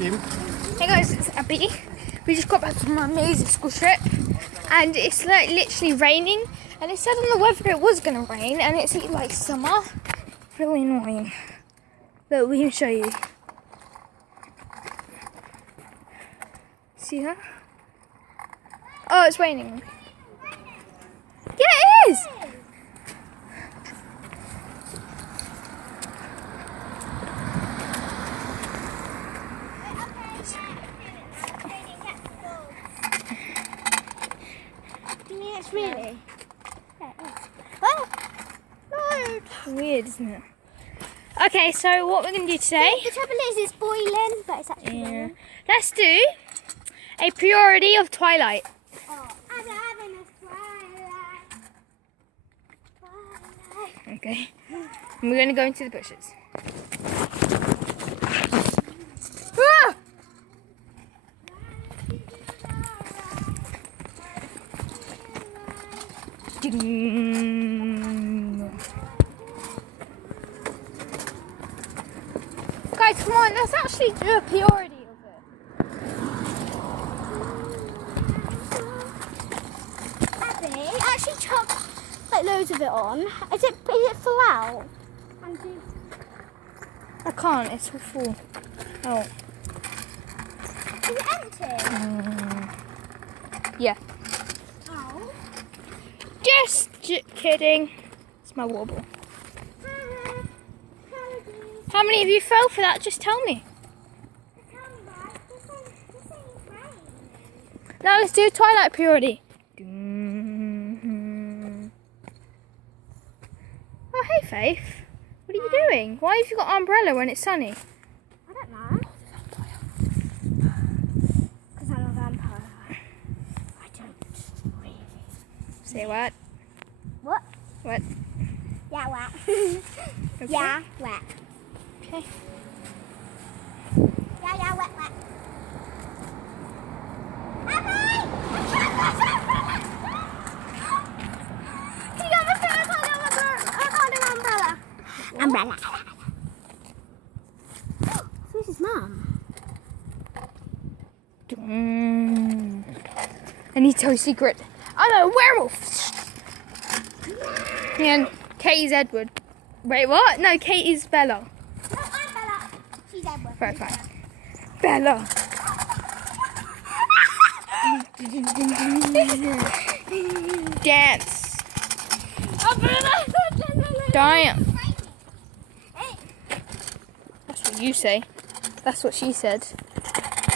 Tim. Hey guys, it's Abby. We just got back from our amazing school trip and it's like literally raining, and it said on the weather it was going to rain, and it's like summer. Really annoying. But we can show you. See that? Oh, it's raining. Yeah, it is! It's really? Yeah, it is. Oh! No! Weird, isn't it? Okay, so what we're going to do today... The trouble is it's boiling, but it's actually raining. Let's do a priority of Twilight. Oh, I'm having a twilight. Okay. And we're going to go into the bushes. Ah! Ding. Guys, come on, let's actually do a priority of it. Abby, actually chuck like loads of it on. Is it full out? I can't, it's all full. Oh. Is it empty? Yeah. Oh. Just kidding. It's my wobble. How many of you fell for that? Just tell me. Now let's do a Twilight priority. Oh, hey Faith. What are you doing? Why have you got an umbrella when it's sunny? I don't know. Because I'm a vampire. I don't really. Say what? What? What? Yeah, what? Okay. Yeah, what? Okay. Yeah, wet. Umbrella. This is Mum. I need to tell you a secret. I'm a werewolf. And Katie's Edward. Wait, what? No, Katie's Bella. No, I'm Bella. She's Edward. Right, fine. Bella. Dance. Dance. That's what you say. That's what she said.